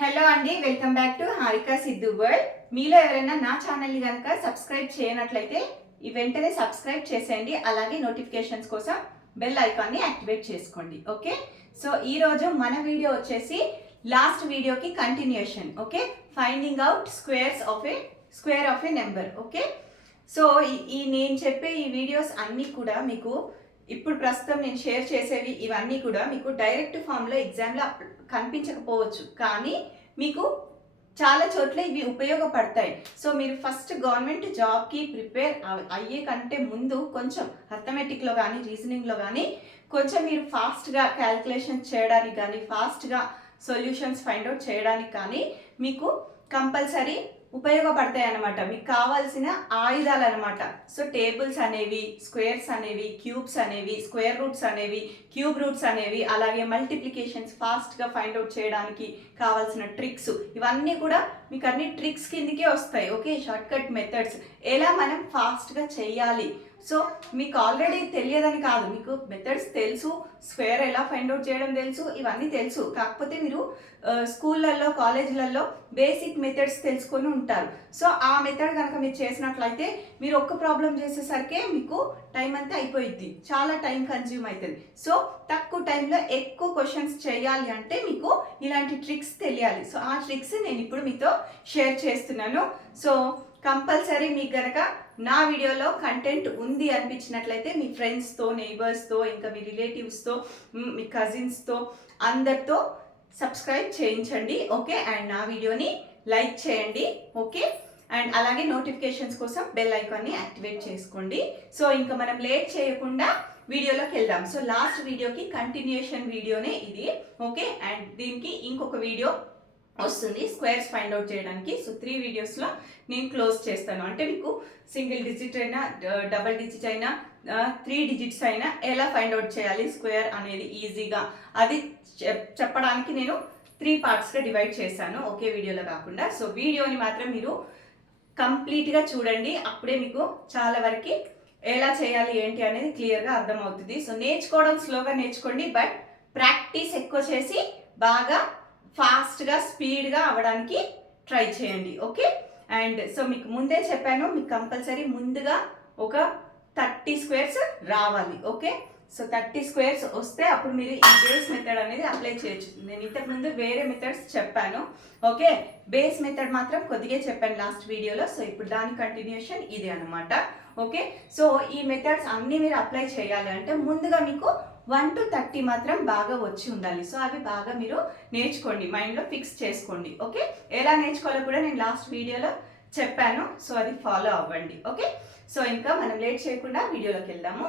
Hello అండి, welcome back to Harika Siddhu world. మీలో ఎవరైనా నా ఛానల్ని కనుక సబ్స్క్రైబ్ చేయనట్లయితే ఈ వెంటనే సబ్స్క్రైబ్ చేసేయండి. అలాగే నోటిఫికేషన్స్ కోసం బెల్ ఐకాన్ని యాక్టివేట్ చేసుకోండి. ఓకే, సో ఈరోజు మన వీడియో వచ్చేసి లాస్ట్ వీడియోకి continuation. Okay, finding out square of A number. Okay, so ఈ నేను చెప్పే ఈ వీడియోస్ అన్నీ కూడా మీకు ఇప్పుడు ప్రస్తుతం నేను షేర్ చేసేవి ఇవన్నీ కూడా మీకు డైరెక్ట్ ఫామ్లో ఎగ్జామ్లో కనిపించకపోవచ్చు, కానీ మీకు చాలా చోట్ల ఇవి ఉపయోగపడతాయి. సో మీరు ఫస్ట్ గవర్నమెంట్ జాబ్కి ప్రిపేర్ అయ్యే కంటే ముందు కొంచెం అర్థమెటిక్లో కానీ రీజనింగ్లో కానీ కొంచెం మీరు ఫాస్ట్గా క్యాల్కులేషన్ చేయడానికి కానీ ఫాస్ట్గా సొల్యూషన్స్ ఫైండ్ అవుట్ చేయడానికి కానీ మీకు కంపల్సరీ ఉపయోగపడతాయి అన్నమాట. మీకు కావాల్సిన ఆయుధాలు అనమాట. సో టేబుల్స్ అనేవి, స్క్వేర్స్ అనేవి, క్యూబ్స్ అనేవి, స్క్వేర్ రూట్స్ అనేవి, క్యూబ్ రూట్స్ అనేవి, అలాగే మల్టిప్లికేషన్స్ ఫాస్ట్గా ఫైండ్ అవుట్ చేయడానికి కావాల్సిన ట్రిక్స్, ఇవన్నీ కూడా మీకు అన్ని ట్రిక్స్ కిందకే వస్తాయి. ఓకే, షార్ట్ కట్ మెథడ్స్ ఎలా మనం ఫాస్ట్గా చేయాలి. సో మీకు ఆల్రెడీ తెలియదని కాదు, మీకు మెథడ్స్ తెలుసు, స్క్వేర్ ఎలా ఫైండ్ అవుట్ చేయడం తెలుసు, ఇవన్నీ తెలుసు. కాకపోతే మీరు స్కూళ్ళల్లో కాలేజీలలో బేసిక్ మెథడ్స్ తెలుసుకొని ఉంటారు. సో ఆ మెథడ్ కనుక మీరు చేసినట్లయితే మీరు ఒక్క ప్రాబ్లం చేసేసరికి మీకు టైం అంతా అయిపోయింది, చాలా టైం కన్జ్యూమ్ అవుతుంది. సో తక్కువ టైంలో ఎక్కువ క్వశ్చన్స్ చేయాలి అంటే మీకు ఇలాంటి ట్రిక్స్ తెలియాలి. సో ఆ ట్రిక్స్ నేను ఇప్పుడు మీతో షేర్ చేస్తున్నాను. సో కంపల్సరీ మీకు కనుక నా వీడియోలో కంటెంట్ ఉంది అనిపించినట్లయితే మీ ఫ్రెండ్స్తో, నైబర్స్తో, ఇంకా మీ రిలేటివ్స్తో, మీ కజిన్స్తో అందరితో సబ్స్క్రైబ్ చేయించండి. ఓకే, అండ్ నా వీడియోని లైక్ చేయండి. ఓకే, అండ్ అలాగే నోటిఫికేషన్స్ కోసం బెల్ ఐకాన్ని యాక్టివేట్ చేసుకోండి. సో ఇంకా మనం లేట్ చేయకుండా వీడియోలోకి వెళ్దాం. సో లాస్ట్ వీడియోకి కంటిన్యూషన్ వీడియోనే ఇది. ఓకే, అండ్ దీనికి ఇంకొక వీడియో వస్తుంది స్క్వేర్స్ ఫైండ్ అవుట్ చేయడానికి. సో 3 వీడియోస్లో నేను క్లోజ్ చేస్తాను. అంటే మీకు సింగిల్ డిజిట్ అయినా, డబల్ డిజిట్ అయినా, 3 డిజిట్స్ అయినా ఎలా ఫైండ్ అవుట్ చేయాలి స్క్వేర్ అనేది ఈజీగా, అది చెప్పడానికి నేను 3 పార్ట్స్గా డివైడ్ చేశాను, ఒకే వీడియోలో కాకుండా. సో వీడియోని మాత్రం మీరు కంప్లీట్గా చూడండి, అప్పుడే మీకు చాలా వరకు ఎలా చేయాలి ఏంటి అనేది క్లియర్గా అర్థమవుతుంది. సో నేర్చుకోవడం స్లోగా నేర్చుకోండి, బట్ ప్రాక్టీస్ ఎక్కువ చేసి బాగా ఫాస్ట్గా స్పీడ్గా అవ్వడానికి ట్రై చేయండి. ఓకే, అండ్ సో మీకు ముందే చెప్పాను, మీకు కంపల్సరీ ముందుగా ఒక 30 స్క్వేర్స్ రావాలి. ఓకే, సో 30 స్క్వేర్స్ వస్తే అప్పుడు మీరు ఈ బేస్ మెథడ్ అనేది అప్లై చేయొచ్చు. నేను ఇంతకుముందు వేరే మెథడ్స్ చెప్పాను. ఓకే, బేస్ మెథడ్ మాత్రం కొద్దిగా చెప్పాను లాస్ట్ వీడియోలో. సో ఇప్పుడు దాని కంటిన్యూషన్ ఇది అనమాట. ఓకే, సో ఈ మెథడ్స్ అన్నీ మీరు అప్లై చేయాలి అంటే ముందుగా మీకు 1 to 30 మాత్రం బాగా వచ్చి ఉండాలి. సో అవి బాగా మీరు నేర్చుకోండి, మైండ్లో ఫిక్స్ చేసుకోండి. ఓకే, ఎలా నేర్చుకోవాలో కూడా నేను లాస్ట్ వీడియోలో చెప్పాను. సో అది ఫాలో అవ్వండి. ఓకే, సో ఇంకా మనం లేట్ చేయకుండా వీడియోలోకి వెళ్దాము.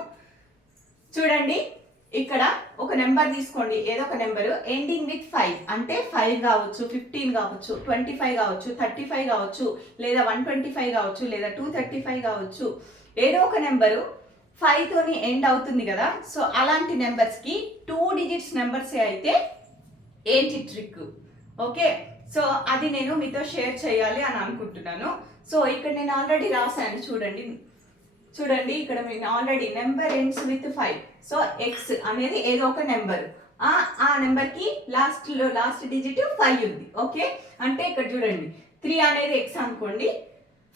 చూడండి, ఇక్కడ ఒక నెంబర్ తీసుకోండి, ఏదో ఒక నెంబరు ఎండింగ్ విత్ 5 అంటే 5 కావచ్చు, 15 కావచ్చు, 25 కావచ్చు, 35 కావచ్చు, లేదా 125 కావచ్చు, లేదా 235 కావచ్చు. ఏదో ఒక నెంబరు 5 తోని ఎండ్ అవుతుంది కదా. సో అలాంటి నెంబర్స్కి 2 డిజిట్స్ నెంబర్సే అయితే ఏంటి ట్రిక్? ఓకే, సో అది నేను మీతో షేర్ చేయాలి అని అనుకుంటున్నాను. సో ఇక్కడ నేను ఆల్రెడీ రాశాను, చూడండి ఇక్కడ నేను already number ends with 5. So X అనేది ఏదో ఒక నెంబర్, ఆ నెంబర్కి లాస్ట్ డిజిట్ 5 ఉంది. ఓకే, అంటే ఇక్కడ చూడండి 3 అనేది ఎక్స్ అనుకోండి,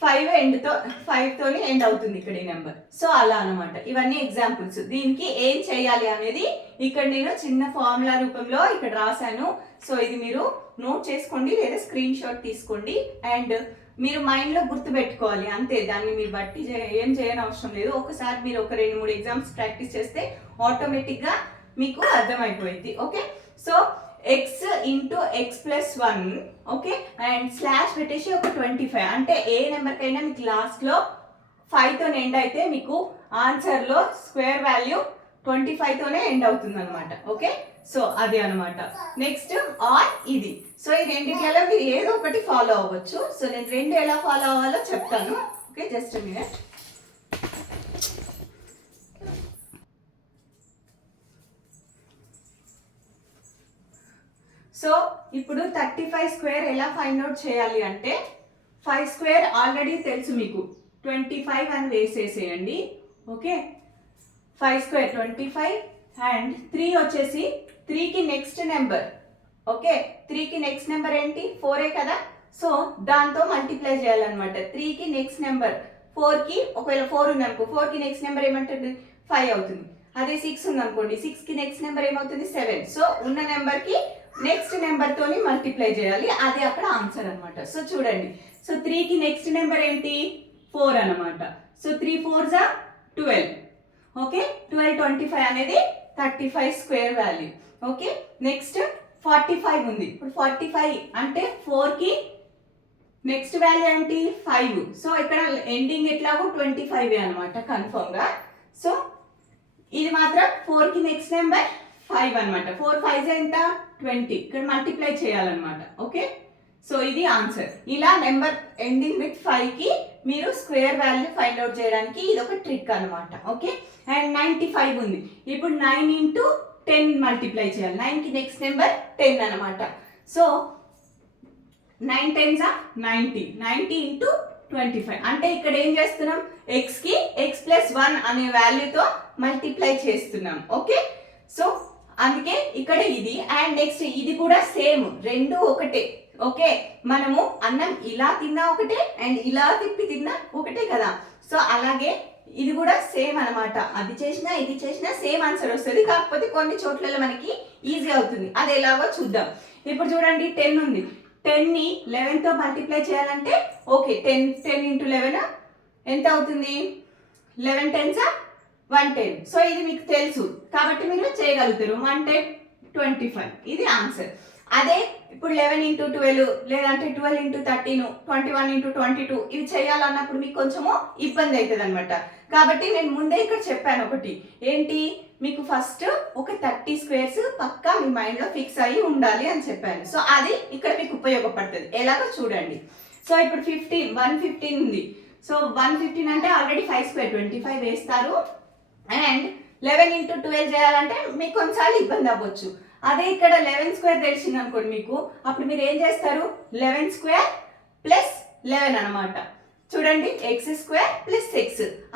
5 తోని ఎండ్ అవుతుంది ఇక్కడ ఈ నెంబర్. సో అలా అనమాట. ఇవన్నీ ఎగ్జాంపుల్స్. దీనికి ఏం చేయాలి అనేది ఇక్కడ నేను చిన్న ఫార్ములా రూపంలో ఇక్కడ రాశాను. సో ఇది మీరు నోట్ చేసుకోండి లేదా స్క్రీన్ షాట్ తీసుకోండి, అండ్ మీరు మైండ్లో గుర్తుపెట్టుకోవాలి అంతే. దాన్ని మీరు బట్టి ఏం చేయని అవసరం లేదు. ఒకసారి మీరు ఒక 2-3 ఎగ్జామ్స్ ప్రాక్టీస్ చేస్తే ఆటోమేటిక్గా మీకు అర్థమైపోయింది. Okay, so X into X plus 1. Okay, and slash పెట్టేసి ఒక 25. అంటే ఏ నెంబర్కైనా మీకు లాస్ట్లో 5 తోనే ఎండ్ అయితే మీకు ఆన్సర్లో స్క్వేర్ వాల్యూ 25 తోనే ఎండ్ అవుతుంది అనమాట. ఓకే, సో అదే అనమాట. నెక్స్ట్ ఆర్ ఇది. సో ఈ రెండిట్లలో మీరు ఏదో ఒకటి ఫాలో అవ్వచ్చు. సో నేను 2 ఎలా ఫాలో అవ్వాలో చెప్తాను. Okay, just minute. సో ఇప్పుడు 35 స్క్వేర్ ఎలా ఫైండ్ అవుట్ చేయాలి అంటే 5 స్క్వేర్ ఆల్రెడీ తెలుసు మీకు, 25 అని వేసేసేయండి. ఓకే, 5 స్క్వేర్ 25 అండ్ 3 వచ్చేసి 3కి నెక్స్ట్ నెంబర్ ఓకే 3కి నెక్స్ట్ నెంబర్ ఏంటి 4 కదా, సో దాంతో మల్టిప్లై చేయాలన్నమాట. 3కి నెక్స్ట్ నెంబర్ 4కి, ఒకవేళ 4 ఉంది అనుకో 4కి నెక్స్ట్ నెంబర్ ఏమంటుంది 5 అవుతుంది. అదే 6 ఉంది అనుకోండి 6కి నెక్స్ట్ నెంబర్ ఏమవుతుంది 7. సో ఉన్న నెంబర్కి నెక్స్ట్ నెంబర్ తోని మల్టిప్లై చేయాలి, అదే అక్కడ ఆన్సర్ అనమాట. సో చూడండి, సో 3కి నెక్స్ట్ నెంబర్ ఏంటి 4 అనమాట. So 3 4s are 12. ఓకే 12 25 అనేది 35 స్క్వేర్ వాల్యూ. ఓకే నెక్స్ట్ 45 ఉంది. ఇప్పుడు 45 అంటే 4కి నెక్స్ట్ వాల్యూ ఏంటి 5. సో ఇక్కడ ఎండింగ్ ఎట్లాగో 25 అనమాట కన్ఫర్మ్ గా. సో ఇది మాత్రం 4కి నెక్స్ట్ నెంబర్ 5 అనమాట. 4 5 ఎంత 20, ఇక్కడ మల్టిప్లై చేయాలన్నమాట. ఓకే సో ఇది ఆన్సర్. ఇలా నెంబర్ ఎండింగ్ విత్ 5కి మీరు స్క్వేర్ వాల్యూ ఫైండ్ అవుట్ చేయడానికి ఇది ఒక ట్రిక్ అనమాట. ఓకే అండ్ 95 ఉంది. ఇప్పుడు 9 ఇంటూ 10 మల్టిప్లై చేయాలి. 9కి నెక్స్ట్ నెంబర్ 10 అనమాట. So 9 10s are 90. 90 ఇంటూ 25 అంటే ఇక్కడ ఏం చేస్తున్నాం xకి x+1 అనే వాల్యూతో మల్టిప్లై చేస్తున్నాం. ఓకే సో అందుకే ఇక్కడ ఇది అండ్ నెక్స్ట్ ఇది కూడా సేమ్, రెండు ఒకటే. ఓకే మనము అన్నం ఇలా తిన్నా ఒకటే అండ్ ఇలా తిప్పి తిన్నా ఒకటే కదా, సో అలాగే ఇది కూడా సేమ్ అనమాట. అది చేసినా ఇది చేసినా సేమ్ ఆన్సర్ వస్తుంది, కాకపోతే కొన్ని చోట్ల మనకి ఈజీ అవుతుంది. అది ఎలాగో చూద్దాం. ఇప్పుడు చూడండి 10 ఉంది. 10ని 11తో మల్టిప్లై చేయాలంటే ఓకే 10 ఇంటూ 11 ఎంత అవుతుంది 11 10s are 110. సో ఇది మీకు తెలుసు కాబట్టి మీరు చేయగలుగుతారు. 110 25 ఇది ఆన్సర్. అదే ఇప్పుడు 11 ఇంటూ 12 లేదంటే 12 ఇంటూ 13 21 ఇంటూ 22 ఇవి చేయాలన్నప్పుడు మీకు కొంచెము ఇబ్బంది అవుతుంది అనమాట. కాబట్టి నేను ముందే ఇక్కడ చెప్పాను ఒకటి ఏంటి, మీకు ఫస్ట్ ఒక 30 స్క్వేర్స్ పక్కా మీ మైండ్లో ఫిక్స్ అయ్యి ఉండాలి అని చెప్పాను. సో అది ఇక్కడ మీకు ఉపయోగపడుతుంది. ఎలాగో చూడండి. సో ఇప్పుడు 115 ఉంది. సో 115 అంటే ఆల్రెడీ 5 స్క్వేర్ 25 వేస్తారు అండ్ 11 ఇంటూ 12 చేయాలంటే మీకు కొన్నిసార్లు ఇబ్బంది అవ్వచ్చు. అదే ఇక్కడ 11 స్క్వేర్ తెలిసింది అనుకోండి మీకు, అప్పుడు మీరు ఏం చేస్తారు 11 స్క్వేర్ ప్లస్ 11 అనమాట. చూడండి x స్క్వేర్ ప్లస్ x,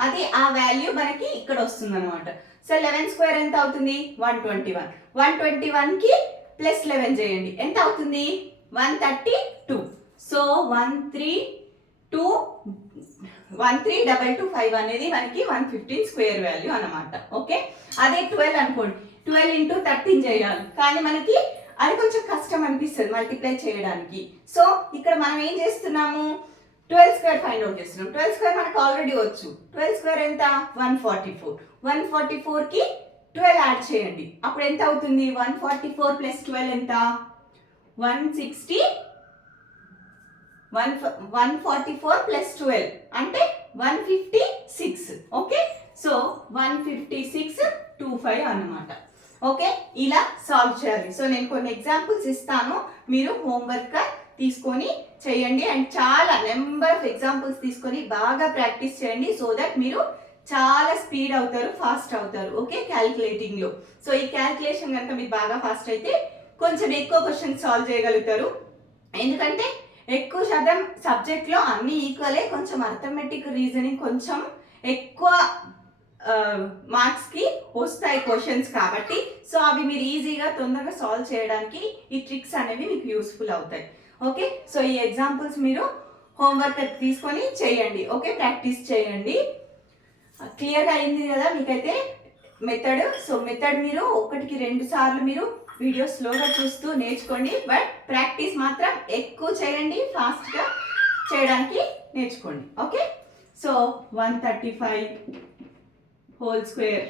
అది ఆ వాల్యూ మనకి ఇక్కడ వస్తుంది అనమాట. సో 11 స్క్వేర్ ఎంత అవుతుంది 121. 121కి ప్లస్ 11 చేయండి ఎంత అవుతుంది 132. సో 13225 అనేది మనకి 115 స్క్వేర్ వాల్యూ అనమాట. ఓకే అదే 12 అనుకోండి 12 ఇంటూ 13 చేయాలి, కానీ మనకి అది కొంచెం కష్టం అనిపిస్తుంది మల్టిప్లై చేయడానికి. సో ఇక్కడ మనం ఏం చేస్తున్నాము 12 స్క్వేర్ ఫైండ్ అవుట్ చేస్తున్నాం. 12 స్క్వేర్ మనకు ఆల్రెడీ వచ్చు. 12 స్క్వేర్ ఎంత 144. 144కి 12 యాడ్ చేయండి, అప్పుడు ఎంత అవుతుంది 144 ప్లస్ 12 ఎంత 160. 144 ప్లస్ 12 అంటే 156. ఓకే సో 15625 అన్నమాట. ఓకే ఇలా సాల్వ్ చేయాలి. సో నేను కొన్ని ఎగ్జాంపుల్స్ ఇస్తాను, మీరు హోంవర్క్ తీసుకొని చేయండి అండ్ చాలా నెంబర్ ఆఫ్ ఎగ్జాంపుల్స్ తీసుకొని బాగా ప్రాక్టీస్ చేయండి. సో దట్ మీరు చాలా స్పీడ్ అవుతారు, ఫాస్ట్ అవుతారు. ఓకే క్యాల్కులేటింగ్ లో. సో ఈ క్యాల్కులేషన్ కనుక మీకు బాగా ఫాస్ట్ అయితే కొంచెం ఎక్కువ క్వశ్చన్స్ సాల్వ్ చేయగలుగుతారు. ఎందుకంటే ఎక్కువ శాతం సబ్జెక్ట్ లో అన్ని ఈక్వలే, కొంచెం అర్థమెటిక్ రీజనింగ్ కొంచెం ఎక్కువ మార్క్స్ కి వస్తాయి క్వశ్చన్స్ కాబట్టి, సో అవి మీరు ఈజీగా తొందరగా సాల్వ్ చేయడానికి ఈ ట్రిక్స్ అనేవి మీకు యూస్ఫుల్ అవుతాయి. ఓకే సో ఈ ఎగ్జాంపుల్స్ మీరు హోంవర్క్ తీసుకొని చేయండి. ఓకే ప్రాక్టీస్ చేయండి. క్లియర్గా అయింది కదా మీకైతే మెథడ్. సో మెథడ్ మీరు 1కి 2 సార్లు మీరు వీడియో స్లోగా చూస్తూ నేర్చుకోండి, బట్ ప్రాక్టీస్ మాత్రం ఎక్కువ చేయండి, ఫాస్ట్గా చేయడానికి నేర్చుకోండి. Okay so 135 whole square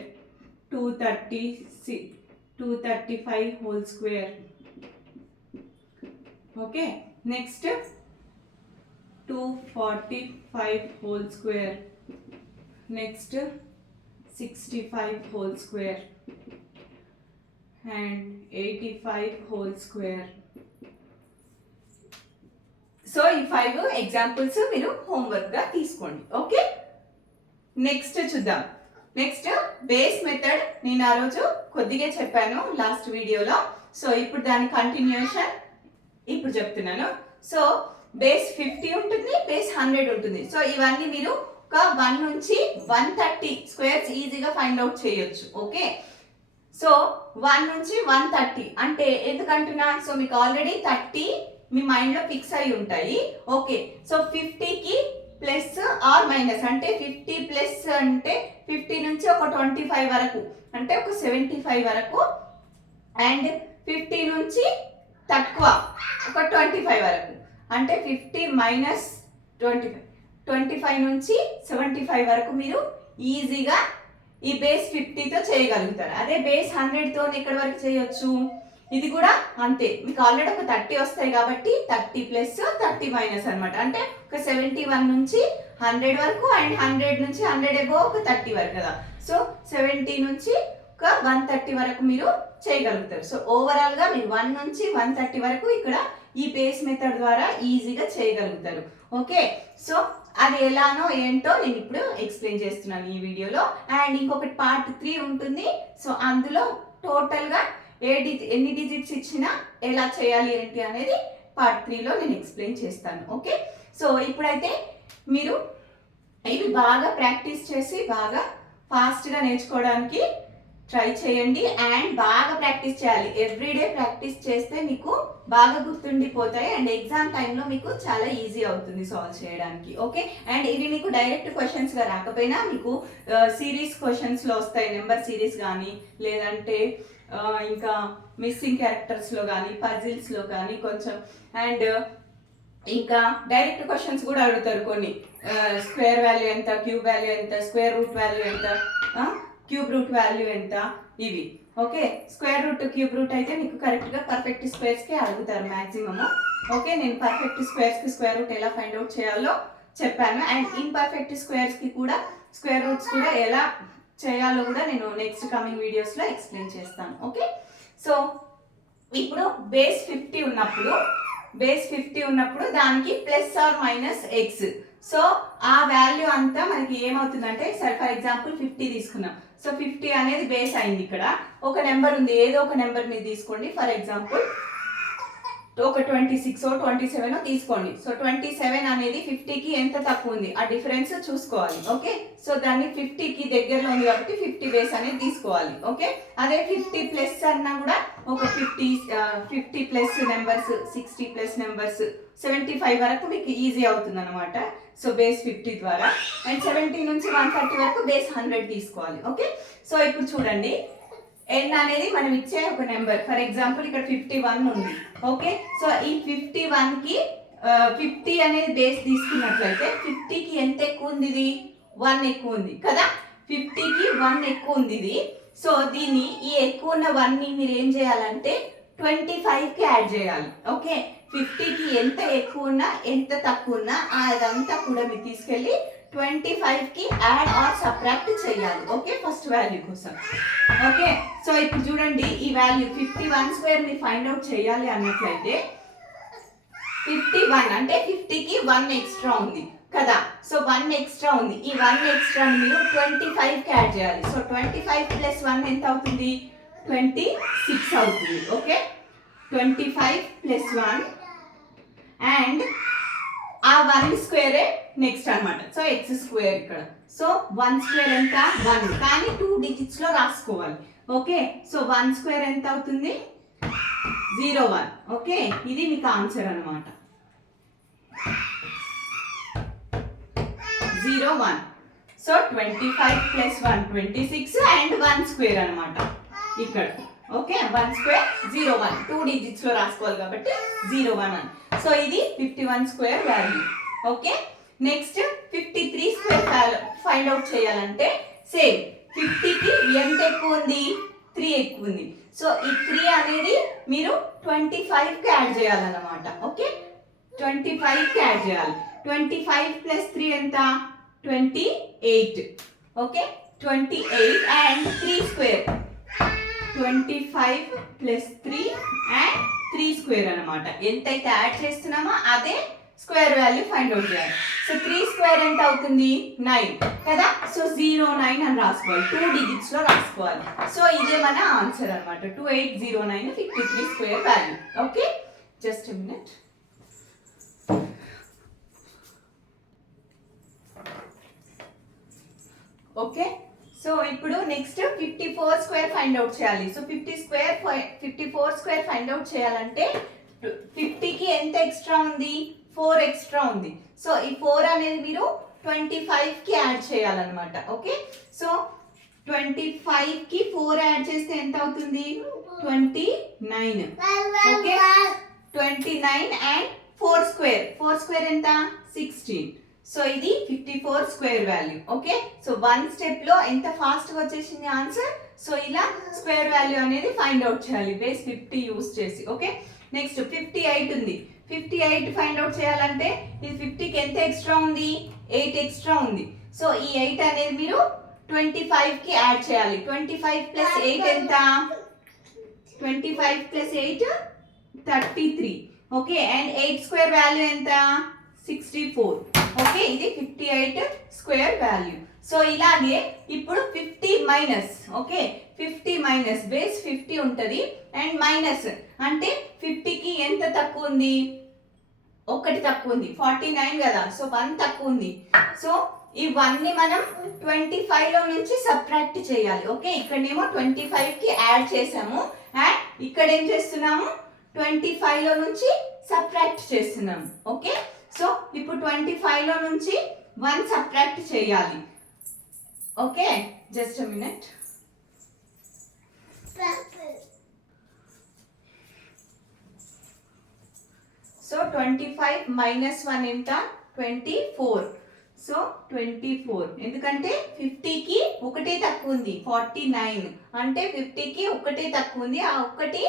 235 whole square. Okay next 245 whole square, next 65 whole square and 85 whole square. So ఈ 5 ఎగ్జాంపుల్స్ మీరు హోంవర్క్ గా తీసుకోండి. ఓకే నెక్స్ట్ చూద్దాం. నెక్స్ట్ బేస్ మెథడ్ నేను ఆ రోజు కొద్దిగా చెప్పాను లాస్ట్ వీడియోలో. సో ఇప్పుడు దాని కంటిన్యూషన్ ఇప్పుడు చెప్తున్నాను. సో బేస్ 50 ఉంటుంది, బేస్ 100 ఉంటుంది. సో ఇవన్నీ మీరు ఒక 1 నుంచి 130 స్క్వేర్స్ ఈజీగా ఫైండ్ అవుట్ చేయొచ్చు. ఓకే సో 1 నుంచి 130 అంటే ఎందుకంటున్నా, సో మీకు ఆల్రెడీ 30 మీ మైండ్లో ఫిక్స్ అయి ఉంటాయి. ఓకే, సో 50కి ప్లస్ ఆర్ మైనస్ అంటే 50 ప్లస్ అంటే 50 నుంచి ఒక 25 వరకు అంటే ఒక 75 వరకు, అండ్ 50 నుంచి తక్కువ ఒక 25 వరకు అంటే 50 మైనస్ 25 నుంచి 75 వరకు మీరు ఈజీగా ఈ బేస్ 50తో చేయగలుగుతారు. అదే బేస్ 100తో ఎక్కడి వరకు చేయొచ్చు, ఇది కూడా అంతే. మీకు ఆల్రెడీ ఒక 30 వస్తాయి కాబట్టి 30 ప్లస్ 30 మైనస్ అనమాట. అంటే ఒక 71 నుంచి 100 వరకు అండ్ 100 నుంచి 100 అబోవ్ ఒక 30 వరకు కదా. సో 70 నుంచి ఒక 130 వరకు మీరు చేయగలుగుతారు. సో ఓవరాల్ గా మీరు 1 నుంచి 130 వరకు ఇక్కడ ఈ బేస్ మెథడ్ ద్వారా ఈజీగా చేయగలుగుతారు. ఓకే, సో అది ఎలానో ఏంటో నేను ఇప్పుడు ఎక్స్ప్లెయిన్ చేస్తున్నాను ఈ వీడియోలో. అండ్ ఇంకొకటి పార్ట్ 3 ఉంటుంది. సో అందులో టోటల్ గా ఎన్ని డిజిట్స్ ఇచ్చినా ఎలా చేయాలి ఏంటి అనేది పార్ట్ 3లో నేను ఎక్స్ప్లెయిన్ చేస్తాను. ఓకే, సో ఇప్పుడైతే మీరు ఇవి బాగా ప్రాక్టీస్ చేసి బాగా ఫాస్ట్గా నేర్చుకోవడానికి ట్రై చేయండి. అండ్ బాగా ప్రాక్టీస్ చేయాలి. ఎవ్రీడే ప్రాక్టీస్ చేస్తే మీకు బాగా గుర్తుండిపోతాయి అండ్ ఎగ్జామ్ టైంలో మీకు చాలా ఈజీ అవుతుంది సాల్వ్ చేయడానికి. ఓకే, అండ్ ఇవి మీకు డైరెక్ట్ క్వశ్చన్స్గా రాకపోయినా మీకు సిరీస్ క్వశ్చన్స్లో వస్తాయి. నెంబర్ సిరీస్ కానీ లేదంటే ఇంకా మిస్సింగ్ క్యారెక్టర్స్లో కానీ పజిల్స్లో కానీ కొంచెం, అండ్ ఇంకా డైరెక్ట్ క్వశ్చన్స్ కూడా అడుగుతారు కొన్ని. స్క్వేర్ వాల్యూ ఎంత, క్యూబ్ వాల్యూ ఎంత, స్క్వేర్ రూట్ వాల్యూ ఎంత, క్యూబ్ రూట్ వాల్యూ ఎంత, ఇవి. Okay, square root cube root అయితే మీకు కరెక్ట్గా పర్ఫెక్ట్ స్క్వేర్స్కి అడుగుతారు మ్యాక్సిమము. ఓకే, నేను పర్ఫెక్ట్ స్క్వేర్స్కి స్క్వేర్ రూట్ ఎలా ఫైండ్ అవుట్ చేయాలో చెప్పాను. అండ్ ఇంపర్ఫెక్ట్ స్క్వేర్స్కి కూడా స్క్వేర్ రూట్స్ కూడా ఎలా చేయాలో కూడా నేను నెక్స్ట్ కమింగ్ వీడియోస్లో ఎక్స్ప్లెయిన్ చేస్తాను. ఓకే, సో ఇప్పుడు బేస్ 50 ఉన్నప్పుడు దానికి plus or minus x. So ఆ వాల్యూ అంతా మనకి ఏమవుతుందంటే, సరే ఫర్ ఎగ్జాంపుల్ 50 తీసుకున్నాం. సో 50 అనేది బేస్ అయింది. ఇక్కడ ఒక నెంబర్ ఉంది, ఏదో ఒక నెంబర్ మీరు తీసుకోండి. ఫర్ ఎగ్జాంపుల్ ఒక 26 27 తీసుకోండి. సో 27 అనేది 50కి ఎంత తక్కువ ఉంది ఆ డిఫరెన్స్ చూసుకోవాలి. ఓకే, సో దాన్ని 50కి దగ్గరలో ఉంది కాబట్టి 50 బేస్ అనేది తీసుకోవాలి. ఓకే, అదే 50 ప్లస్ అన్నా కూడా ఒక 50 ప్లస్ నెంబర్స్, 60 ప్లస్ నెంబర్స్, 75 వరకు మీకు ఈజీ అవుతుంది అనమాట. సో బేస్ 50 ద్వారా. అండ్ 70 నుంచి 130 వరకు బేస్ 100 తీసుకోవాలి. ఓకే, సో ఇప్పుడు చూడండి, n అనేది మనం ఇచ్చే ఒక నెంబర్. ఫర్ ఎగ్జాంపుల్ ఇక్కడ 51 ఉంది. ఓకే, సో ఈ 51కి 50 అనేది బేస్ తీసుకున్నట్లయితే 50కి ఎంత ఎక్కువ ఉంది, ఇది 1 ఎక్కువ ఉంది కదా. 50కి 1 ఎక్కువ ఉంది ఇది. సో దీన్ని ఈ ఎక్కువ ఉన్న 1ని మీరు ఏం చేయాలంటే 25కి యాడ్ చేయాలి. ఓకే, 50కి ఎంత ఎక్కువ ఉన్నా ఎంత తక్కువ ఉన్నా అదంతా కూడా మీరు తీసుకెళ్ళి 25కి యాడ్ ఆర్ సబ్ట్రాక్ట్ చేయాలి. ఓకే, ఫస్ట్ వాల్యూ కోసం. ఓకే, సో ఇప్పుడు చూడండి, ఈ వాల్యూ 51 స్క్వేర్ మీరు ఫైండ్ అవుట్ చేయాలి అన్నట్లయితే 51 అంటే 50కి 1 ఎక్స్ట్రా ఉంది కదా. సో 1 ఎక్స్ట్రా ఉంది. ఈ 1 ఎక్స్ట్రా మీరు 25కి యాడ్ చేయాలి. సో 25 ప్లస్ 1 ఎంత అవుతుంది, 26 అవుతుంది. ఓకే, 25 ప్లస్ 1 అండ్ ఆ 1 స్క్వేరే నెక్స్ట్ అనమాట. సో ఎక్స్ స్క్వేర్ ఇక్కడ. సో 1 స్క్వేర్ ఎంత, 1, కానీ 2 డిజిట్స్ లో రాసుకోవాలి. ఓకే, సో 1 స్క్వేర్ ఎంత అవుతుంది, 01. ఓకే, ఇది మీకు ఆన్సర్ అనమాట, 01. సో 25 ప్లస్ 1 26 అండ్ 1 స్క్వేర్ అనమాట ఇక్కడ. ఓకే, 1 స్క్వేర్ 01, 2 డిజిట్స్ లో రాసుకోవాలి కాబట్టి 01 అని. సో ఇది 51 square value. Okay, next 53 square find out చేయాలంటే సేమ్ 50కి ఎంత ఎక్కువ ఉంది, 3 ఎక్కువ ఉంది. సో ఈ 3 అనేది మీరు 25కి యాడ్ చేయాలన్నమాట. ఓకే, 25కి యాడ్ చేయాలి. 25 ప్లస్ 3 ఎంత, 28. Okay, 28 and 3 square, 25 plus 3 and 3 square అనమాట. ఎంతైతే యాడ్ చేస్తున్నామో అదే స్క్వేర్ వాల్యూ ఫైండ్ అవుట్ చేయాలి. సో 3 స్క్వేర్ ఎంత అవుతుంది, 9 కదా. సో 09 అని రాసుకోవాలి, 2 డిజిట్స్ లో రాసుకోవాలి. సో ఇదే మన ఆన్సర్ అనమాట, 2809 53 square value. Okay, just a minute. Okay, so ఇప్పుడు నెక్స్ట్ 54 స్క్వేర్ ఫైండ్ అవుట్ చేయాలి. సో 54 స్క్వేర్ ఫైండ్ అవుట్ చేయాలంటే 50కి ఎంత ఎక్స్ట్రా ఉంది, 4 ఎక్స్ట్రా ఉంది. సో ఈ 4 అనేది మీరు 25కి యాడ్ చేయాలన్నమాట. ఓకే, సో 25కి 4 యాడ్ చేస్తే ఎంత అవుతుంది, 29. ఓకే, 29 అండ్ 4 స్క్వేర్ ఎంత, 16. సో ఇది 54 square value. Okay, so 1 step లో ఎంత ఫాస్ట్ గా వచ్చేసింది ఆన్సర్. సో ఇలా స్క్వేర్ వాల్యూ అనేది ఫైండ్ అవుట్ చేయాలి బేస్ 50 యూస్ చేసి. ఓకే, నెక్స్ట్ 58 ఉంది. 58 ఫైండ్ అవుట్ చేయాలంటే ఇది 50కి ఎంత ఎక్స్ట్రా ఉంది, 8 ఎక్స్ట్రా ఉంది. సో ఈ 8 అనేది మీరు 25కి యాడ్ చేయాలి. 25 ప్లస్ 8 ఎంత, 25 plus 8 33. Okay, and 8 square value ఎంత, 64. ఓకే, ఇది 58 స్క్వేర్ వాల్యూ. సో ఇలాగే ఇప్పుడు 50 మైనస్, ఓకే 50 మైనస్ బేస్ 50 ఉంటుంది అండ్ మైనస్ అంటే 50కి ఎంత తక్కువ ఉంది, 1 తక్కువ ఉంది, 49 కదా. సో 1 తక్కువ ఉంది. సో ఈ 1 ని మనం 25 లో నుంచి సబ్ట్రాక్ట్ చేయాలి. ఓకే, ఇక్కడనేమో 25కి యాడ్ చేసాము అండ్ ఇక్కడ ఏం చేస్తున్నాము, 25 లో నుంచి సబ్ట్రాక్ట్ చేస్తున్నాము. ఓకే, సో ఇప్పుడు 25 లో నుంచి 1 సబ్ట్రాక్ట్ చేయాలి. Okay, just a minute. So 25 minus 1 ఎంత, 24. సో 24 ఎందుకంటే 50కి 1 తక్కువ ఉంది, 49 అంటే 50కి 1 తక్కువ ఉంది. ఆ 1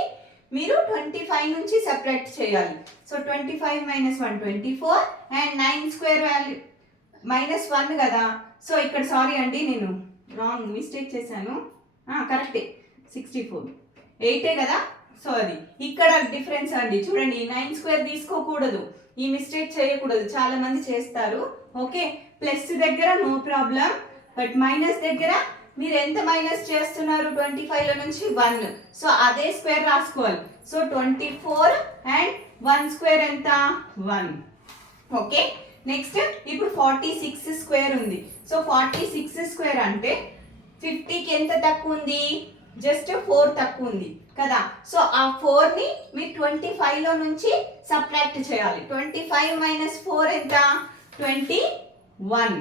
మీరు 25 నుంచి సబ్ట్రాక్ట్ చేయాలి. So 25 minus 1 24 and 9 square value minus 1 కదా. సో ఇక్కడ సారీ అండి, నేను రాంగ్ మిస్టేక్ చేశాను. కరెక్టే, 64 8 కదా. సో అది ఇక్కడ డిఫరెన్స్ అండి, చూడండి 9 స్క్వేర్ తీసుకోకూడదు, ఈ మిస్టేక్ చేయకూడదు, చాలా మంది చేస్తారు. ఓకే, ప్లస్ దగ్గర నో ప్రాబ్లం, బట్ మైనస్ దగ్గర మీరు ఎంత మైనస్ చేస్తున్నారు, 25 లో నుంచి 1. సో అదే స్క్వేర్ రాసుకోవాలి. సో 24 అండ్ 1 స్క్వేర్ ఎంత, 1. ఓకే, నెక్స్ట్ ఇప్పుడు 46 స్క్వేర్ ఉంది. సో 46 స్క్వేర్ అంటే 50కి ఎంత తక్కువ ఉంది, జస్ట్ 4 తక్కువ ఉంది కదా. సో ఆ 4 ని మీరు 25 లో నుంచి సబ్ట్రాక్ట్ చేయాలి. 25 మైనస్ 4 ఎంత, 21.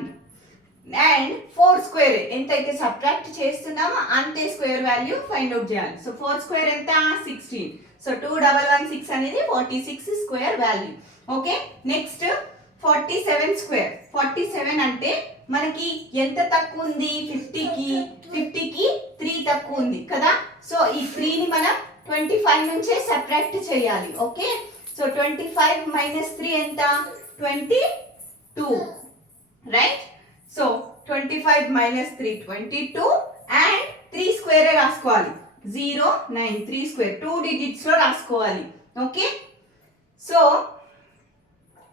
అండ్ 4 స్క్వేర్ ఎంతైతే సబ్ట్రాక్ట్ చేస్తున్నామో అంతే స్క్వేర్ వాల్యూ ఫైండ్ అవుట్ చేయాలి. సో 4 స్క్వేర్ ఎంత, 16. సో 2116 అనేది 46 square value. Okay, next 47 square. 47 అంటే మనకి ఎంత తక్కువ ఉంది, 50కి 3 తక్కువ ఉంది కదా. సో ఈ 3 ని మనం 25 నుంచే సబ్ట్రాక్ట్ చేయాలి. ఓకే, సో 25 మైనస్ 3 ఎంత, 22, right. So 25 minus 3 22 and 3 square రాసుకోవాలి. 0 9 3 స్క్వేర్ 2 డిజిట్స్ లో రాసుకోవాలి. ఓకే, సో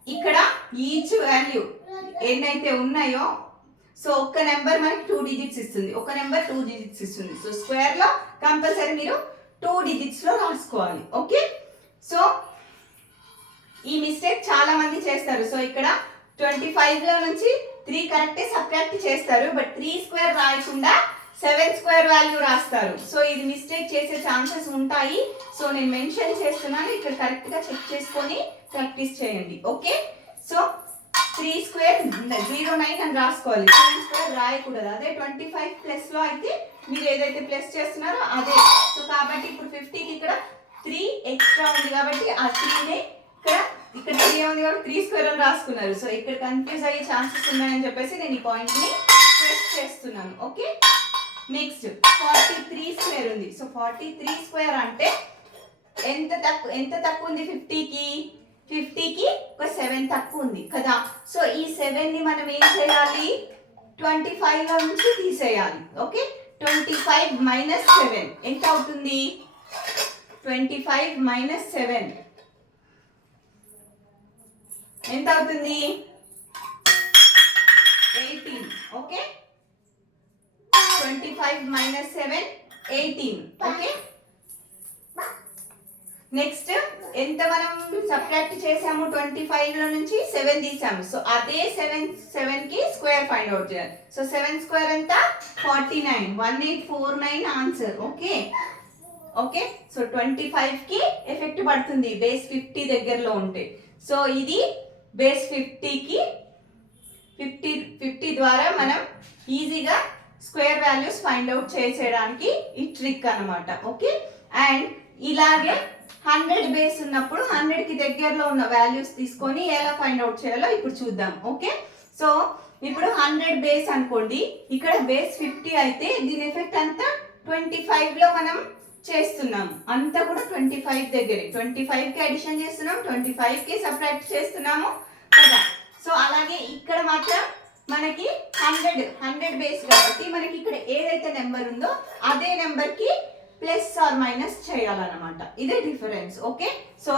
ఇక్కడ ఈచ్ వాల్యూ ఎన్నైతే ఉన్నాయో, సో ఒక్క నెంబర్ మనకి 2 డిజిట్స్ ఇస్తుంది, ఒక నెంబర్ 2 డిజిట్స్ ఇస్తుంది. సో స్క్వేర్ లో కంపల్సరీ మీరు 2 డిజిట్స్ లో రాసుకోవాలి. ఓకే, సో ఈ మిస్టేక్ చాలా మంది చేస్తారు. సో ఇక్కడ 25 లో నుంచి 3 కరెక్టే సబ్ట్రాక్ట్ చేస్తారు, బట్ 3 స్క్వేర్ రాయకుండా 7 స్క్వేర్ వాల్యూ రాస్తారు. సో ఇది మిస్టేక్ చేసే ఛాన్సెస్ ఉంటాయి. సో నేను మెన్షన్ చేస్తున్నాను, ఇక్కడ కరెక్ట్ గా చెక్ చేసుకొని ప్రాక్టీస్ చేయండి. ఓకే, సో 3 స్క్వేర్ 09 అని రాసుకోవాలి, 7 స్క్వేర్ రాయకూడదు. అదే 25 ప్లస్ లో అయితే మీరు ఏదైతే ప్లస్ చేస్తున్నారో అదే. సో కాబట్టి ఇప్పుడు 50కి ఇక్కడ 3 ఎక్స్ట్రా ఉంది కాబట్టి ఆ 3నే ఇక్కడ 3 ఉంది కాబట్టి 3 స్క్వేర్ అని రాసుకున్నారు. సో ఇక్కడ కన్ఫ్యూజ్ అయ్యే ఛాన్సెస్ ఉన్నాయని చెప్పేసి నేను ఈ పాయింట్ ని ప్రెస్ చేస్తున్నాను. ఓకే, నెక్స్ట్ 43 స్క్వేర్ ఉంది. సో 43 స్క్వేర్ అంటే ఎంత తక్కువ ఉంది, 50కి ఒక 7 తక్కువ ఉంది కదా. సో ఈ 7 ని మనం ఏం చేయాలి, 25 లో నుంచి తీసేయాలి. ఓకే, 25 మైనస్ 7 ఎంత అవుతుంది, 25 మైనస్ 7 ఎంత అవుతుంది, 18. Okay, 25 minus 7 18. ఓకే, నెక్స్ట్ ఎంత మనం సబ్ట్రాక్ట్ చేసాము, 25 లో నుంచి 7 తీసాము. సో అదే 7 కి స్క్వేర్ ఫైండ్ అవుట్ చేయాలి. సో 7 స్క్వేర్ ఎంత, 49, 1849 ఆన్సర్. Okay okay. సో 25 కి ఎఫెక్ట్ పడుతుంది బేస్ 50 దగ్గరలో ఉంటే. సో ఇది బేస్ 50కి 50 ద్వారా మనం ఈజీగా స్క్వేర్ వాల్యూస్ ఫైండ్ అవుట్ చేసేయడానికి ఈ ట్రిక్ అన్నమాట. ఓకే. అండ్ ఇలాగే 100 బేస్ ఉన్నప్పుడు 100కి దగ్గరలో ఉన్న వాల్యూస్ తీసుకొని ఎలా ఫైండ్ అవుట్ చేయాలో ఇప్పుడు చూద్దాం. ఓకే. సో ఇప్పుడు 100 బేస్ అనుకోండి, ఇక్కడ బేస్ 50 అయితే దీని ఎఫెక్ట్ అంతా 25 లో మనం చేస్తున్నాం. అంతా కూడా 25 దగ్గరే, 25 కి అడిషన్ చేస్తున్నాం, 25 కి సబ్ట్రాక్ట్ చేస్తున్నాము కదా. సో అలాగే ఇక్కడ మాత్రం మనకి 100 బేస్ కాబట్టి మనకి ఇక్కడ ఏదైతే నెంబర్ ఉందో అదే నెంబర్ కి ప్లస్ ఆర్ మైనస్ చేయాలన్నమాట. ఇదే డిఫరెన్స్. ఓకే. సో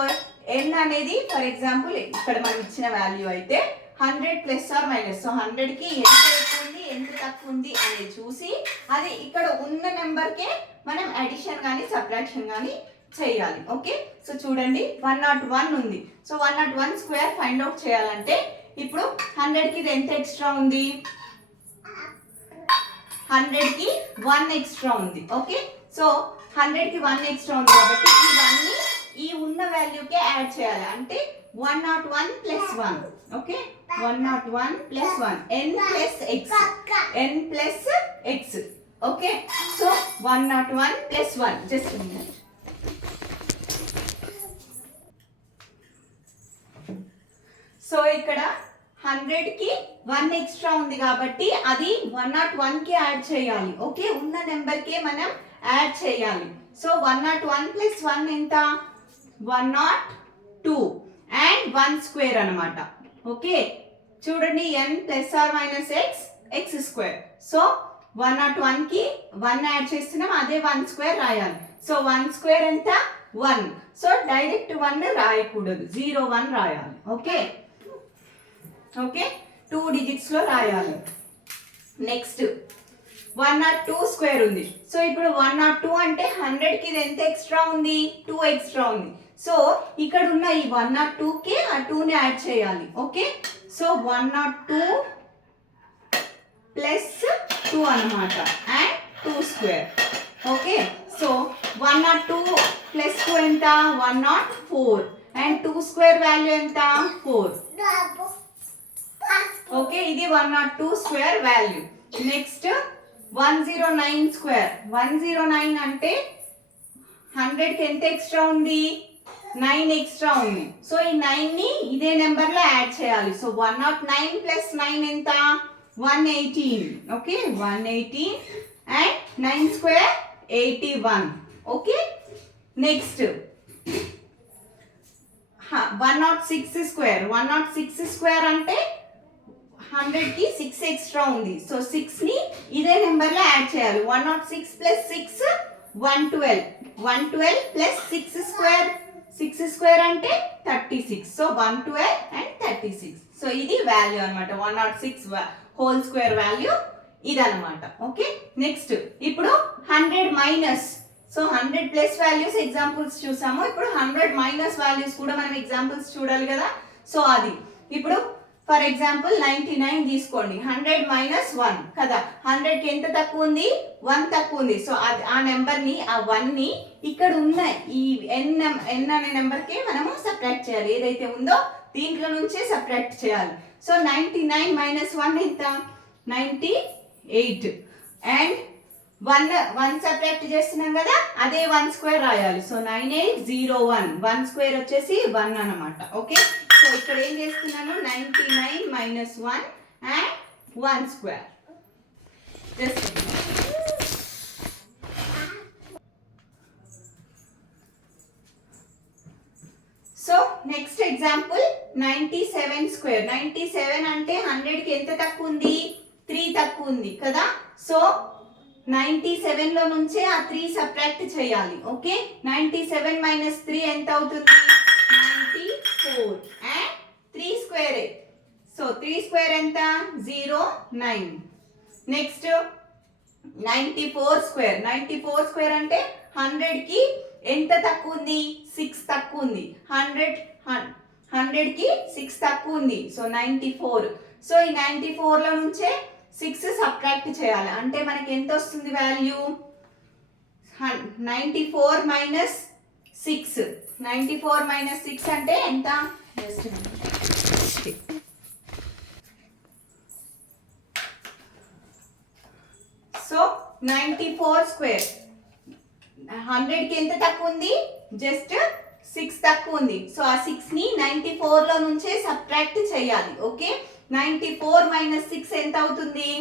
n అనేది ఫర్ ఎగ్జాంపుల్ ఇక్కడ మనం ఇచ్చిన వాల్యూ అయితే 100 ప్లస్ ఆర్ మైనస్. సో 100 కి ఎంత ఎక్కువ ఉంది ఎంత తక్కువ ఉంది అనేది చూసి అది ఇక్కడ ఉన్న నెంబర్కే మనం అడిషన్ కానీ సబ్ట్రాక్షన్ కానీ చేయాలి. ఓకే. సో చూడండి 101 ఉంది. సో 101 స్క్వేర్ ఫైండ్ అవుట్ చేయాలంటే ఇప్పుడు 100 కి ఎంత ఎక్స్ట్రా ఉంది, 100 కి 1 ఎక్స్ట్రా ఉంది. ఓకే. సో 100 కి 1 ఎక్స్ట్రా ఉంది కాబట్టి ఇవన్నీ ఈ ఉన్న వాల్యూకే యాడ్ చేయాలి. అంటే 101 plus 1. Okay. 101 plus 1 n plus x, n plus x. Okay. So 101 plus 1. Just minute. So ఇక్కడ 100 కి 1 ఎక్స్ట్రా ఉంది కాబట్టి అది 101 కి యాడ్ చేయాలి. ఓకే. ఉన్న నెంబర్ కే మనం యాడ్ చేయాలి. సో 101 ప్లస్ 1 ఎంత, 102 అండ్ 1 స్క్వేర్ అన్నమాట. ఓకే. చూడండి n plus or minus x square. So 101 కి 1 యాడ్ చేస్తున్నాం, అదే 1 స్క్వేర్ రాయాలి. సో 1 స్క్వేర్ ఎంత, 1. సో డైరెక్ట్ 1 రాయకూడదు, 01 రాయాలి. Okay okay. 2 డిజిట్స్ లో రాయాలి. నెక్స్ట్ 102 స్క్వేర్ ఉంది. సో ఇప్పుడు 102 అంటే 100 కి ఎంత ఎక్స్ట్రా ఉంది, 2 ఎక్స్ట్రా ఉంది. సో ఇక్కడ ఉన్న ఈ 102 కి ఆ 2 ని యాడ్ చేయాలి. ఓకే. సో 102 ప్లస్ 2 అన్నమాట and 2 square. Okay. So 102 plus 2 ఎంత, 104 అండ్ 2 స్క్వేర్ వాల్యూ ఎంత, 4. ఓకే. ఇది 102 స్క్వేర్ వాల్యూ. Next 109 square. 109 అంటే 100 కి ఎంత ఎక్స్ట్రా ఉంది, 9 ఎక్స్ట్రా ఉంది. సో ఈ 9 ని ఇదే నెంబర్ లో యాడ్ చేయాలి. సో 109 ప్లస్ 9 ఎంత, 118. Okay. 118 and 9 square 81. Okay. Next 106 square. 106 square అంటే 100 కి 6 ఎక్స్ట్రా ఉంది. సో 6 ని ఇదే నెంబర్ లో యాడ్ చేయాలి. 106 ప్లస్ 6 112. 112 plus 6 square. 6 స్క్వేర్ అంటే 36. So 112 and 36. సో ఇది వాల్యూ అన్నమాట. 106 హోల్ స్క్వేర్ వాల్యూ ఇదన్నమాట. ఓకే. నెక్స్ట్ ఇప్పుడు 100 minus. So 100 plus values examples చూసాము. ఇప్పుడు 100 మైనస్ వాల్యూస్ కూడా మనం ఎగ్జాంపుల్స్ చూడాలి కదా. సో అది ఇప్పుడు ఫర్ ఎగ్జాంపుల్ 99 తీసుకోండి. 100 మైనస్ 1 కదా. 100 కి ఎంత తక్కువ ఉంది, 1 తక్కువ ఉంది. సో ఆ నెంబర్ ని, ఆ 1 ని ఇక్కడ ఉన్న ఈ n అనే నెంబర్ కి మనము సబ్ట్రాక్ట్ చేయాలి. ఏదైతే ఉందో దీంట్లో నుంచే సబ్ట్రాక్ట్ చేయాలి. సో 99 మైనస్ 1 ఎంత, 98 అండ్ 1 సబ్ట్రాక్ట్ చేస్తున్నాం కదా, అదే 1 స్క్వేర్ రాయాలి. సో 9801. 1 స్క్వేర్ వచ్చేసి 1 అన్నమాట. ఓకే. సో ఇక్కడ ఏం చేస్తున్నాను, 99 minus 1 and 1 square. So next example 97 square. 97 అంటే 100 కి ఎంత తక్కువ ఉంది, 3 తక్కువ ఉంది కదా. సో 97 లో నుంచే ఆ 3 సబ్ట్రాక్ట్ చేయాలి. ఓకే. 97 మైనస్ 3 ఎంత అవుతుంది, 94 అండ్ 3 స్క్వేర్. సో 3 స్క్వేర్ ఎంత, 09. Next 94 square. 94 స్క్వేర్ అంటే 100 కి ఎంత తక్కువ ఉంది, 6 తక్కువ ఉంది. 100 కి 6 తక్కువ ఉంది. సో 94. సో ఈ 94 లో నుంచే 6 సబ్ట్రాక్ట్ చేయాలి. అంటే మనకి ఎంత వస్తుంది వాల్యూ? 94 మైనస్ 6. 94 మైనస్ 6 అంటే ఎంత? So 94 square. 100కి ఎంత తక్కువ ఉంది? జస్ట్ 6 తక్కువ ఉంది. సో ఆ 6ని 94 లో నుంచే సబ్ట్రాక్ట్ చేయాలి. ఓకే, 94 మైనస్ 6 ఎంత అవుతుంది?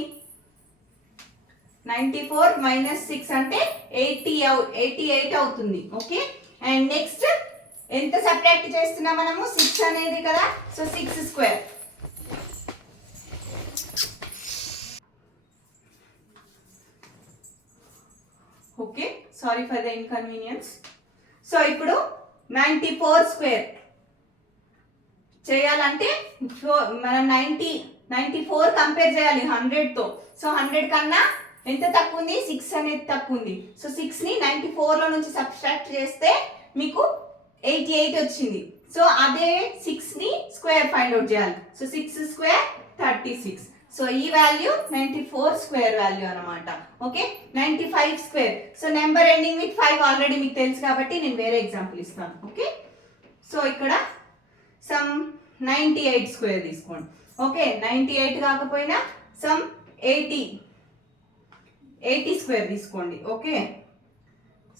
94 మైనస్ 6 అంటే 88 అవుతుంది. ఓకే, అండ్ నెక్స్ట్ ఎంత సబ్ట్రాక్ట్ చేస్తున్నాం మనము? 6 అనేది కదా. So 6 square. Okay, sorry for the inconvenience. So ఇప్పుడు 94 స్క్వేర్ చేయాలంటే మనం 94 కంపేర్ చేయాలి 100తో. సో 100 కన్నా ఎంత తక్కువ ఉంది? 6 అనేది తక్కువ ఉంది. సో 6ని 94 లో నుంచి సబ్ట్రాక్ట్ చేస్తే మీకు 88 వచ్చింది. సో అదే 6ని స్క్వేర్ ఫైండ్ అవుట్ చేయాలి. So 6 square 36. సో ఈ వాల్యూ 94 స్క్వేర్ వాల్యూ అనమాట. Okay, 95 square. So number ending with 5 already మీకు తెలుసు కాబట్టి నేను వేరే ఎగ్జాంపుల్ ఇస్తాను. ఓకే, సో ఇక్కడ సమ్ 98 స్క్వేర్ తీసుకోండి. ఓకే, 98 కాకపోయినా సమ్ 80 స్క్వేర్ తీసుకోండి. ఓకే,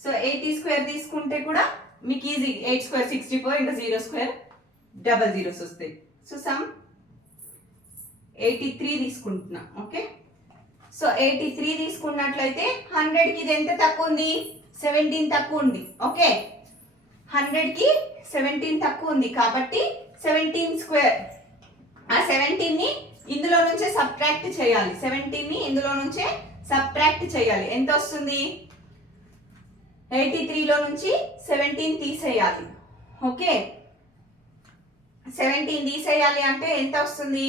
సో 80 స్క్వేర్ తీసుకుంటే కూడా మీకు ఈజీ. 8 స్క్వేర్ 64, ఇంకా 0 స్క్వేర్ 00 వస్తాయి. సో సమ్ 83 తీసుకుంటున్నా. ఓకే, సో 83 తీసుకున్నట్లయితే 100కి ఇది ఎంత తక్కువ ఉంది? 17 తక్కువ ఉంది. ఓకే, 100కి 17 తక్కువ ఉంది కాబట్టి 17 స్క్వేర్. ఆ 17ని ఇందులో నుంచే సబ్ట్రాక్ట్ చేయాలి. 17ని ఇందులో నుంచే సబ్ట్రాక్ట్ చేయాలి. ఎంత వస్తుంది? 83లో నుంచి 17 తీసేయాలి. ఓకే, 17 తీసేయాలి అంటే ఎంత వస్తుంది?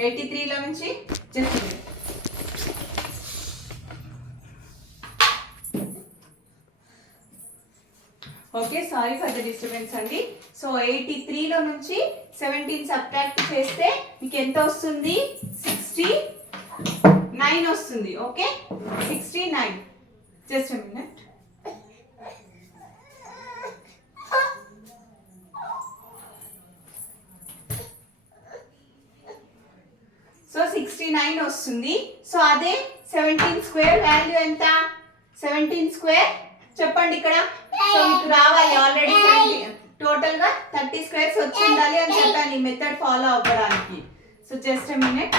83లో నుంచి just okay, sorry for the disturbance అండి. సో 83లో నుంచి 17 సబ్ట్రాక్ట్ చేస్తే మీకు ఎంత వస్తుంది? 69 వస్తుంది. Okay, 69. Just a minute. So 69 వస్తుంది. సో అదే 17 స్క్వేర్ వాల్యూ ఎంత? 17 స్క్వేర్ చెప్పండి ఇక్కడ. సో మీకు రావాలి ఆల్రెడీ టోటల్ గా 30 స్క్వేర్స్ వచ్చి ఉండాలి అని చెప్పాను ఈ మెథడ్ ఫాలో అవ్వడానికి. So just a minute.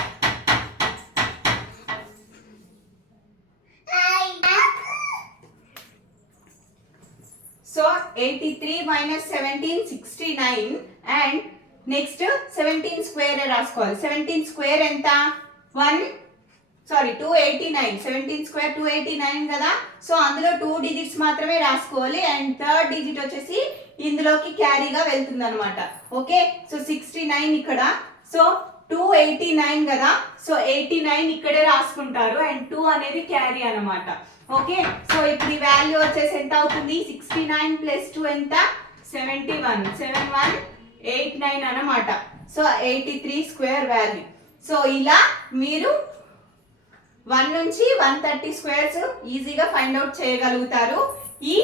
So 83 minus 17 69 and next 17 square రాసుకోవాలి. 17 స్క్వేర్ ఎంత? 289. 17 స్క్వేర్ 289 కదా. సో అందులో 2 డిజిట్స్ మాత్రమే రాసుకోవాలి అండ్ థర్డ్ డిజిట్ వచ్చేసి ఇందులోకి క్యారీగా వెళ్తుంది అనమాట. ఓకే, సో 69 ఇక్కడ. సో 289 కదా. సో 89 ఇక్కడే రాసుకుంటారు అండ్ 2 అనేది క్యారీ అనమాట. ఓకే, సో ఇప్పుడు ఈ వాల్యూ వచ్చేసి ఎంత అవుతుంది? 69 ప్లస్ 2 ఎంత? 71. 7189 అన్నమాట. So 83 square value. సో ఇలా మీరు 1 నుంచి 130 స్క్వేర్స్ ఈజీగా ఫైండ్ అవుట్ చేయగలుగుతారు ఈ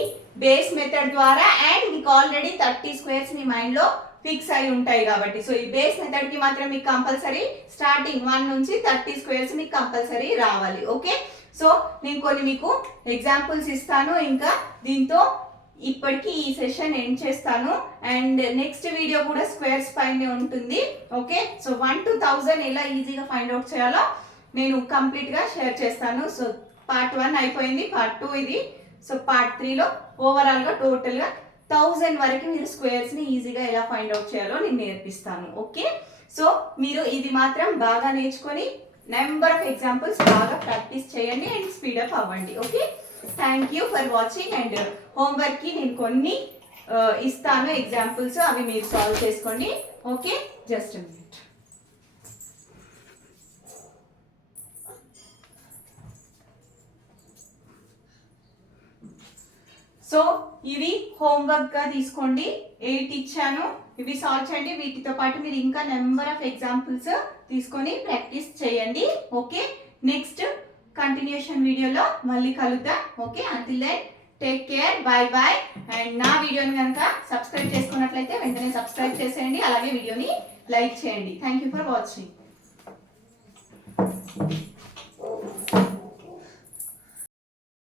బేస్ మెథడ్ ద్వారా. అండ్ మీకు ఆల్రెడీ 30 స్క్వేర్స్ మీ మైండ్ లో ఫిక్స్ అయి ఉంటాయి కాబట్టి. సో ఈ బేస్ మెథడ్ కి మాత్రం మీకు కంపల్సరీ స్టార్టింగ్ 1 నుంచి 30 స్క్వేర్స్ మీకు కంపల్సరీ రావాలి. ఓకే, సో నేను కొన్ని మీకు ఎగ్జాంపుల్స్ ఇస్తాను. ఇంకా దీంతో ఇప్పటికి ఈ సెషన్ ఎండ్ చేస్తాను అండ్ నెక్స్ట్ వీడియో కూడా స్క్వేర్స్ పైనే ఉంటుంది. ఓకే, సో 1 to 1000 ఎలా ఈజీగా ఫైండ్ అవుట్ చేయాలో నేను కంప్లీట్ గా షేర్ చేస్తాను. సో పార్ట్ 1 అయిపోయింది, పార్ట్ 2 ఇది. సో పార్ట్ 3లో ఓవరాల్ గా టోటల్ గా 1000 వరకు మీరు స్క్వేర్స్ ని ఈజీగా ఎలా ఫైండ్ అవుట్ చేయాలో నేను నేర్పిస్తాను. ఓకే, సో మీరు ఇది మాత్రం బాగా నేర్చుకొని నెంబర్ ఆఫ్ ఎగ్జాంపుల్స్ బాగా ప్రాక్టీస్ చేయండి అండ్ స్పీడప్ అవ్వండి. Okay, thank you for watching. And homework కి నేను కొన్ని ఇస్తాను ఎగ్జాంపుల్స్, అవి మీరు సాల్వ్ చేసుకోండి. Okay, just minute. సో ఇవి హోంవర్క్ గా తీసుకోండి. 8 ఇచ్చాను ఇవి సాల్వ్ చేయండి. వీటితో పాటు మీరు ఇంకా నెంబర్ ఆఫ్ ఎగ్జాంపుల్స్ తీసుకొని ప్రాక్టీస్ చేయండి. ఓకే, నెక్స్ట్ కంటిన్యూషన్ వీడియోలో మళ్ళీ కలుద్దాం. Okay, until then take care, bye bye. And నా వీడియోని కనుక సబ్స్క్రైబ్ చేసుకున్నట్లయితే వెంటనే సబ్స్క్రైబ్ చేసేయండి, అలాగే వీడియోని లైక్ చేయండి. Thank you for watching.